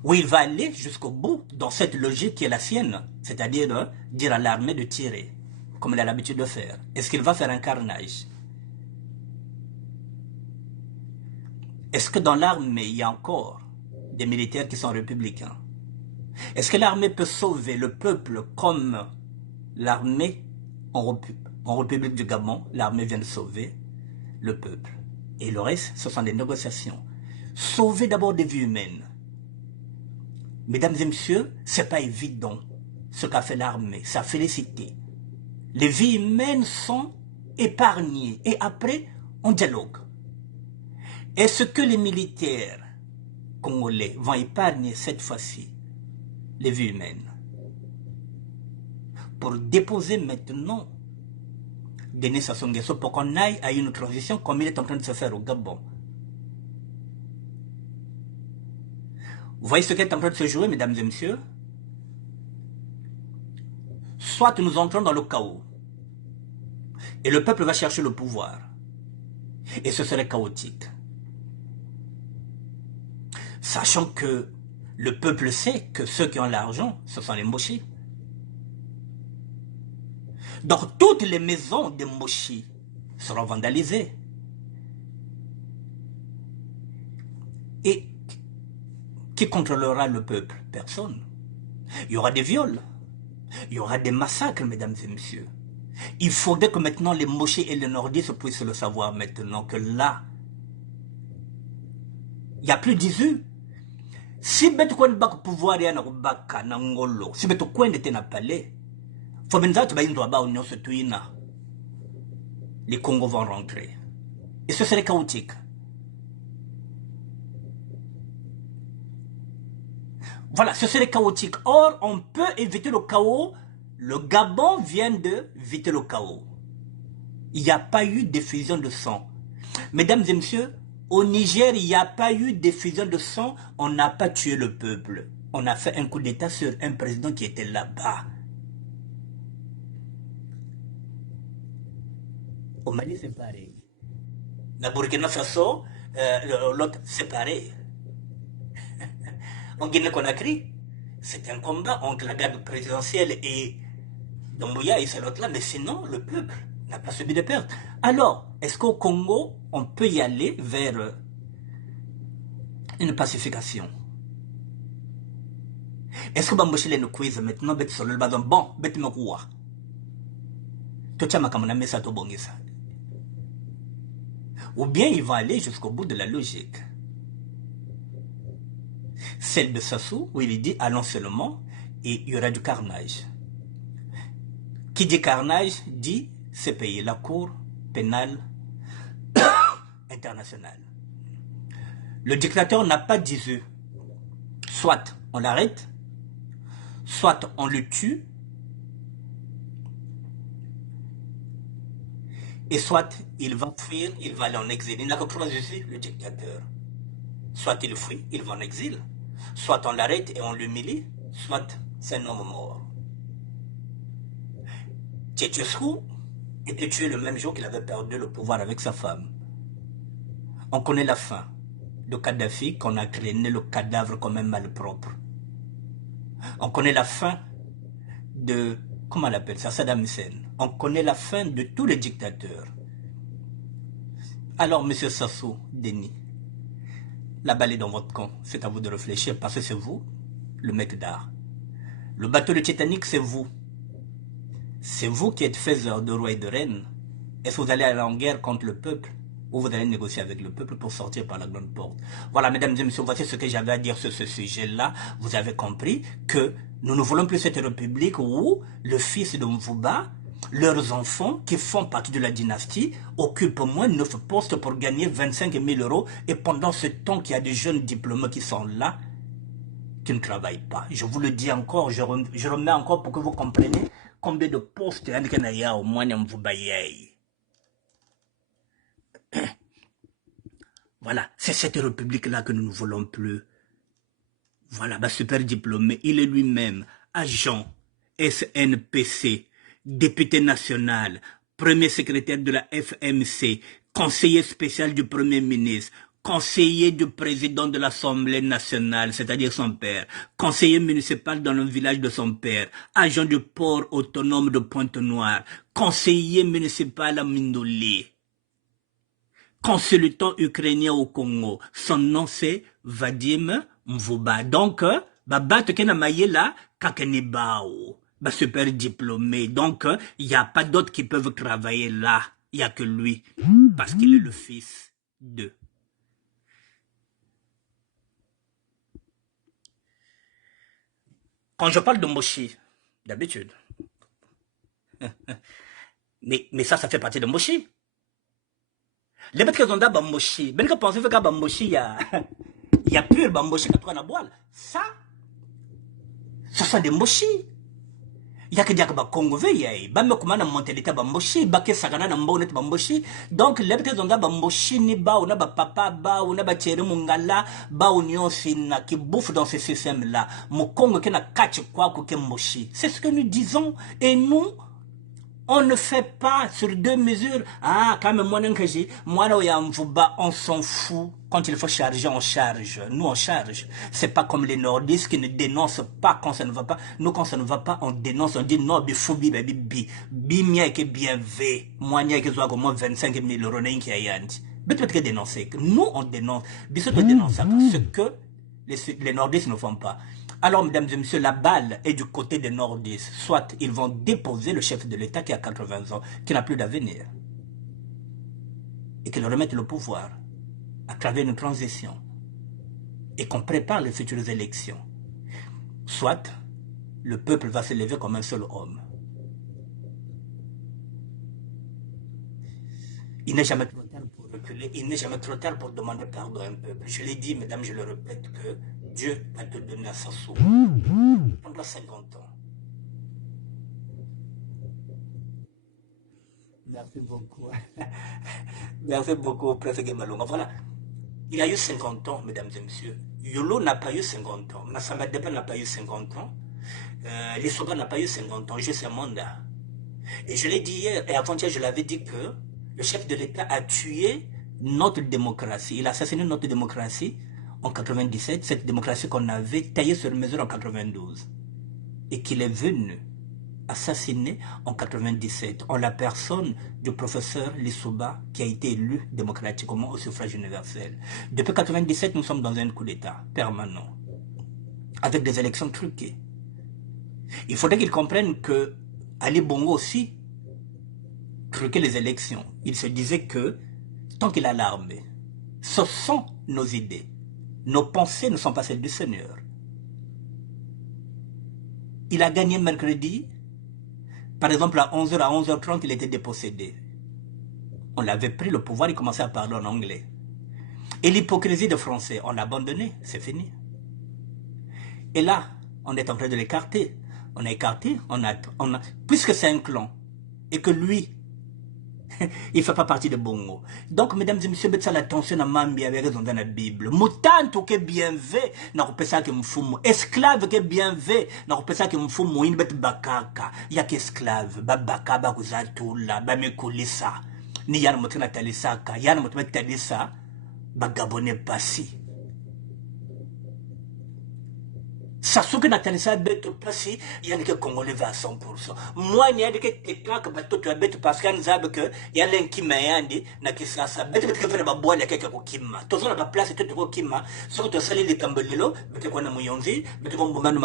Ou il va aller jusqu'au bout dans cette logique qui est la sienne, c'est-à-dire dire à l'armée de tirer, comme il a l'habitude de faire? Est-ce qu'il va faire un carnage? Est-ce que dans l'armée, il y a encore des militaires qui sont républicains? Est-ce que l'armée peut sauver le peuple comme l'armée en République du Gabon? L'armée vient de sauver le peuple. Et le reste, ce sont des négociations. Sauver d'abord des vies humaines. Mesdames et messieurs, ce n'est pas évident ce qu'a fait l'armée. Ça félicité. Les vies humaines sont épargnées. Et après, on dialogue. Est-ce que les militaires congolais vont épargner cette fois-ci les vies humaines pour déposer maintenant Denis Sassou Nguesso pour qu'on aille à une transition comme il est en train de se faire au Gabon? Vous voyez ce qui est en train de se jouer, mesdames et messieurs? Soit nous entrons dans le chaos et le peuple va chercher le pouvoir et ce serait chaotique. Sachant que le peuple sait que ceux qui ont l'argent, ce sont les mochis. Donc toutes les maisons des mochis seront vandalisées. Et qui contrôlera le peuple? Personne. Il y aura des viols. Il y aura des massacres, mesdames et messieurs. Il faudrait que maintenant les mochis et les nordistes puissent le savoir maintenant que là, il n'y a plus d'issue. Si betu kwen bak pouvoir ya na kubaka na ngolo, si betu kwen était na palais, faut bien ça tu vas indwa ba union se tuina. Les Congos vont rentrer. Et ce serait chaotique. Voilà, ce serait chaotique. Or, on peut éviter le chaos. Le Gabon vient d'éviter le chaos. Il n'y a pas eu d'effusion de sang. Mesdames et messieurs, au Niger, il n'y a pas eu d'effusion de sang. On n'a pas tué le peuple. On a fait un coup d'État sur un président qui était là-bas. Au Mali, c'est pareil. La Burkina Faso, l'autre, c'est pareil. En Guinée-Conakry, c'est un combat entre la garde présidentielle et Doumbouya et c'est l'autre là, mais sinon, le peuple n'a pas subi de perte. Alors, est-ce qu'au Congo, on peut y aller vers une pacification? Est-ce que Bambochile nous quiz maintenant, bon, Ou bien ils vont aller jusqu'au bout de la logique. Celle de Sassou, où il dit allons seulement et il y aura du carnage. Qui dit carnage dit CPI, la Cour pénale internationale. Le dictateur n'a pas d'issue. Soit on l'arrête, soit on le tue, et soit il va fuir, il va aller en exil. Il n'a que trois issues, le dictateur. Soit il fuit, il va en exil, soit on l'arrête et on l'humilie, soit c'est un homme mort. Ceausescu était tué le même jour qu'il avait perdu le pouvoir avec sa femme. On connaît la fin de Kadhafi, qu'on a traîné le cadavre comme un malpropre. On connaît la fin de, comment on appelle ça, Saddam Hussein. On connaît la fin de tous les dictateurs. Alors, monsieur Sassou, Denis, la balle est dans votre camp. C'est à vous de réfléchir parce que c'est vous, le mec d'art. Le bateau de Titanic, c'est vous. C'est vous qui êtes faiseur de rois et de reines. Est-ce que vous allez aller en guerre contre le peuple ou vous allez négocier avec le peuple pour sortir par la grande porte? Voilà, mesdames et messieurs, voici ce que j'avais à dire sur ce sujet-là. Vous avez compris que nous ne voulons plus cette république où le fils de Mvouba, leurs enfants qui font partie de la dynastie, occupent au moins 9 postes pour gagner 25 000 € et pendant ce temps qu'il y a des jeunes diplômés qui sont là, qui ne travaillent pas. Je vous le dis encore, je remets encore pour que vous compreniez combien de postes il y a au moins en Mvouba. Voilà, c'est cette république-là que nous ne voulons plus. Voilà, bah super diplômé, il est lui-même agent SNPC, député national, premier secrétaire de la FMC, conseiller spécial du Premier ministre, conseiller du président de l'Assemblée nationale, c'est-à-dire son père, conseiller municipal dans le village de son père, agent du port autonome de Pointe-Noire, conseiller municipal à Mindoli, consultant ukrainien au Congo. Son nom c'est Vadim Mvouba. Donc, Babat Kena Mayela Kakenibao. Super diplômé. Donc, il n'y a pas d'autres qui peuvent travailler là. Il n'y a que lui. Parce qu'il est le fils d'eux. Quand je parle de Moshi, d'habitude, mais ça fait partie de Moshi. Les bêtes qui ont d'abord Moshi, ben que pensez que Moshi, il y a pur Moshi qui a boire. Ça, ce sont des Moshi. Il y a que dire que Congo veille, bah me comment mentalité Moshi, bah que sagana na mbonet Moshi. Donc les bêtes qui ont d'abord Moshi ni ba ou na ba papa ba ou na ba chéri mungala ba union sina qui bouffe dans ce système là. Mon Congo qui na catch quoi que Moshi. C'est ce que nous disons et nous. On ne fait pas sur 2 mesures. Ah, quand même, on s'en fout. Quand il faut charger, on charge. Nous, on charge. C'est pas comme les nordistes qui ne dénoncent pas quand ça ne va pas. Nous, quand ça ne va pas, on dénonce. On dit non, bifubi, baby, bimia qui est bien V. Moi, il y a que soit comme 25 000 € qui a yanti. Mais tu peux dénoncer. Nous, on dénonce. Bisous, on dénonce ça. Ce que les nordistes ne font pas. Alors, mesdames et messieurs, la balle est du côté des nordistes. Soit ils vont déposer le chef de l'État qui a 80 ans, qui n'a plus d'avenir, et qu'ils remettent le pouvoir à travers une transition, et qu'on prépare les futures élections. Soit le peuple va se lever comme un seul homme. Il n'est jamais trop tard pour reculer, il n'est jamais trop tard pour demander pardon à un peuple. Je l'ai dit, mesdames, je le répète, que Dieu va te donner à Sassou pendant 50 ans. Merci beaucoup. Merci beaucoup, Prince Gemalonga. Voilà. Il a eu 50 ans, mesdames et messieurs. Yolo n'a pas eu 50 ans. Massamba Deba n'a pas eu 50 ans. Lissoba n'a pas eu 50 ans. Je sais mandat. Et je l'ai dit hier, et avant-hier, je l'avais dit que le chef de l'État a tué notre démocratie. Il a assassiné notre démocratie en 97, cette démocratie qu'on avait taillée sur mesure en 92. Et qu'il est venu assassiner en 97 en la personne du professeur Lissouba qui a été élu démocratiquement au suffrage universel. Depuis 97, nous sommes dans un coup d'État permanent, avec des élections truquées. Il faudrait qu'ils comprennent que Ali Bongo aussi truquait les élections. Il se disait que, tant qu'il a l'armée, ce sont nos idées. Nos pensées ne sont pas celles du Seigneur. Il a gagné mercredi. Par exemple, à 11h, à 11h30, il était dépossédé. On l'avait pris le pouvoir, il commençait à parler en anglais. Et l'hypocrisie des Français, on l'a abandonné, c'est fini. Et là, on est en train de l'écarter. On a écarté, puisque c'est un clan, et que lui, il ne fait pas partie de Bongo. Donc, mesdames et messieurs, mettez l'attention à Mambi avec raison dans la Bible. Moutanto qui est bien fait, n'a pas ça que m'foumo. Esclave qui est bien fait, n'a pas ça que m'foumo. Il bet bakaka. Il y a qu'esclave. Babaka, bakuzatula, bamekulisa. Ni yana motuna talisaka, yana motuna talisa, bagabone pasi. Sasuke na talisa betu pasi, yani que Congolais va à 100%. Moi, il y a des gens qui bateau tu as betu parce qu'il y a que il y a l'un qui m'a yandi, na qui ça betu que faire ba boire quelqu'un qui kima. Tout ça na place tout ko kima, sur te salir les tambolilo, betu ko na muyonzi, betu ko mboma na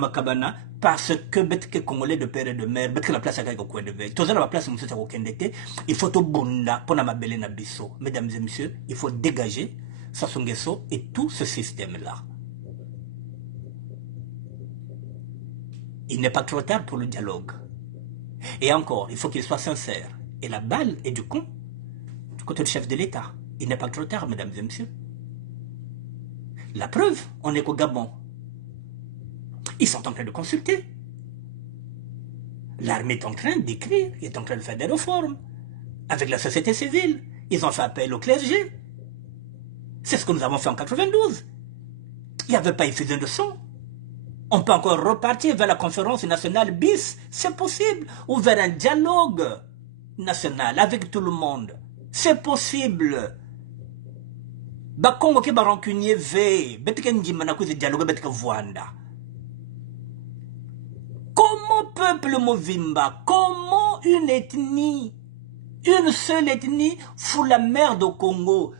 makabana, parce que betu que Congolais de père et de mère, betu que la place à quelque coin de veille. Tout ça na place monsieur ça ko kendete, il faut to bunda pour na mabele na biso. Mesdames et messieurs, il faut dégager Sassou Nguesso et tout ce système là. Il n'est pas trop tard pour le dialogue. Et encore, il faut qu'il soit sincère. Et la balle est du côté du chef de l'État. Il n'est pas trop tard, mesdames et messieurs. La preuve, on est qu'au Gabon. Ils sont en train de consulter. L'armée est en train d'écrire, il est en train de faire des réformes. Avec la société civile, ils ont fait appel au clergé. C'est ce que nous avons fait en 92. Il n'y avait pas effusion de sang. On peut encore repartir vers la conférence nationale bis, c'est possible, ou vers un dialogue national avec tout le monde. C'est possible. Bakongo ke barancunier ve, betike njima na kuzi dialogue betike voanda. Comment peuple Movimba, comment une ethnie, une seule ethnie fout la merde au Congo?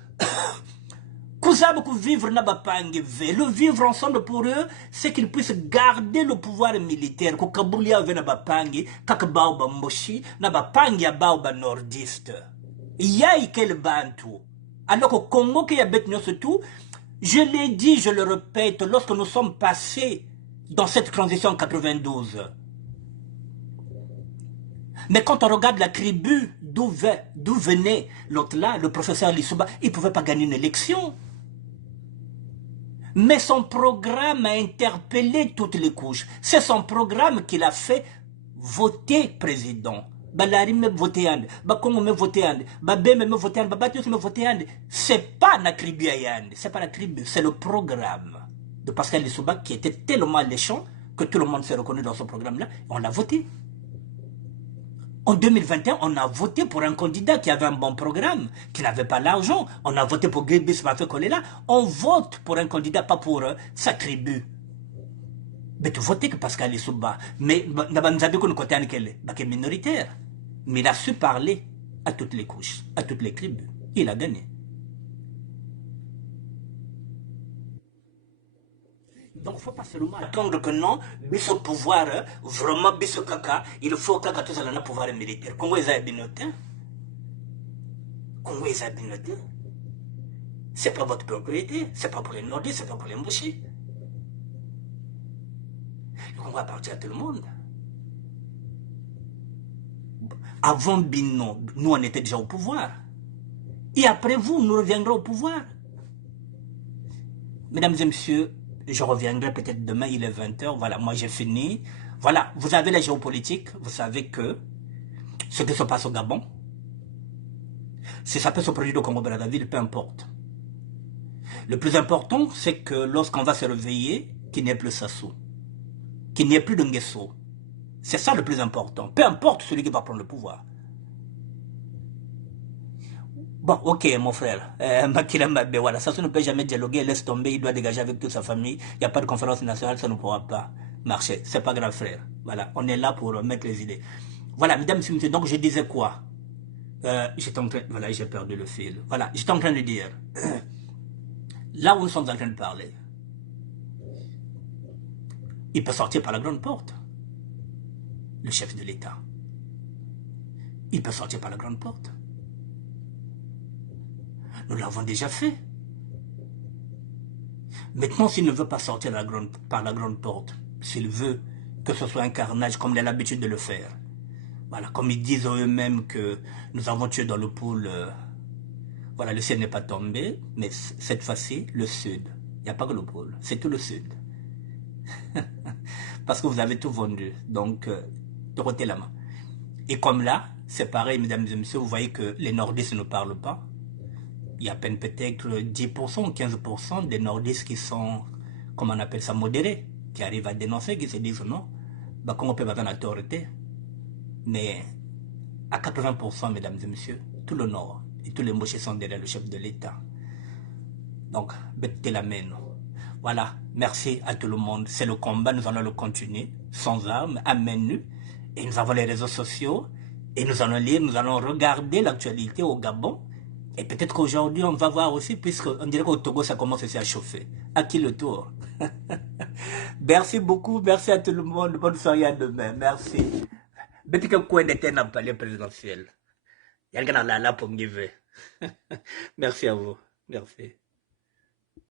Vivre le vivre ensemble pour eux, c'est qu'ils puissent garder le pouvoir militaire. Kabulia ve na bapangi, kakabao bamboshi, na bapangi abao ba nordiste. Yai quel bantu. Alors qu'au Congo, qui y a bête surtout, je l'ai dit, je le répète, lorsque nous sommes passés dans cette transition en 92. Mais quand on regarde la tribu d'où venait l'autre là, le professeur Lissouba, il ne pouvait pas gagner une élection. Mais son programme a interpellé toutes les couches. C'est son programme qui l'a fait voter président. Balari me voter and, Bakongo me voter and, Babé me voter and, Babatius me voter and. C'est pas la tribu Ayand, c'est pas la tribu, c'est le programme de Pascal Lissouba qui était tellement alléchant que tout le monde s'est reconnu dans ce programme-là. On l'a voté. En 2021, on a voté pour un candidat qui avait un bon programme, qui n'avait pas l'argent. On a voté pour Guébis Mafé Kolela. On vote pour un candidat, pas pour sa tribu. Mais tu votes que Pascal Lissouba. Mais il est minoritaire. Mais il a su parler à toutes les couches, à toutes les tribus. Il a gagné. Donc, il ne faut pas seulement attendre que non, biso pouvoir, vraiment biso kaka, il faut que tout ça ait un pouvoir militaire. Congo est abinoté. Congo est abinoté. Ce n'est pas votre propriété, ce n'est pas pour les nordistes, ce n'est pas pour les mouchis. Le Congo appartient à tout le monde. Avant Bino, nous on était déjà au pouvoir. Et après vous, nous reviendrons au pouvoir. Mesdames et messieurs, je reviendrai peut-être demain, il est 20h, voilà, moi j'ai fini. Voilà, vous avez la géopolitique, vous savez que ce qui se passe au Gabon, si ça peut se produire au Congo-Brazzaville, peu importe. Le plus important, c'est que lorsqu'on va se réveiller, qu'il n'y ait plus Sassou, qu'il n'y ait plus de Nguesso. C'est ça le plus important, peu importe celui qui va prendre le pouvoir. Bon, ok, mon frère. Makila Mabé, voilà. Ça ne peut jamais dialoguer, laisse tomber, il doit dégager avec toute sa famille. Il n'y a pas de conférence nationale, ça ne pourra pas marcher. C'est pas grave, frère. Voilà, on est là pour mettre les idées. Voilà, mesdames et messieurs, donc je disais quoi? J'étais en train... Voilà, j'ai perdu le fil. Voilà, j'étais en train de dire... là où nous sommes en train de parler, il peut sortir par la grande porte. Le chef de l'État. il peut sortir par la grande porte. Nous l'avons déjà fait. Maintenant, s'il ne veut pas sortir par la grande porte, s'il veut que ce soit un carnage comme il a l'habitude de le faire, voilà, comme ils disent eux-mêmes que nous avons tué dans le pool, voilà, le ciel n'est pas tombé, mais cette fois-ci, le sud. Il n'y a pas que le pôle, c'est tout le sud. Parce que vous avez tout vendu, donc, droitez la main. Et comme là, c'est pareil, mesdames et messieurs, vous voyez que les nordistes ne parlent pas. Il y a à peine peut-être 10% ou 15% des nordistes qui sont, comment on appelle ça, modérés, qui arrivent à dénoncer, qui se disent non, bah, comment on peut avoir une autorité. Mais à 80%, mesdames et messieurs, tout le nord et tous les mochés sont derrière le chef de l'État. Donc, mettez la main. Voilà, merci à tout le monde. C'est le combat, nous allons le continuer, sans armes, à main nue. Et nous avons les réseaux sociaux, et nous allons lire, nous allons regarder l'actualité au Gabon. Et peut-être qu'aujourd'hui, on va voir aussi, puisqu'on dirait qu'au Togo, ça commence aussi à chauffer. À qui le tour? Merci beaucoup, merci à tout le monde. Bonne soirée à demain, merci. Peut-être que quoi n'était un palais présidentiel. Il y a un gars là pour me. Merci à vous, merci.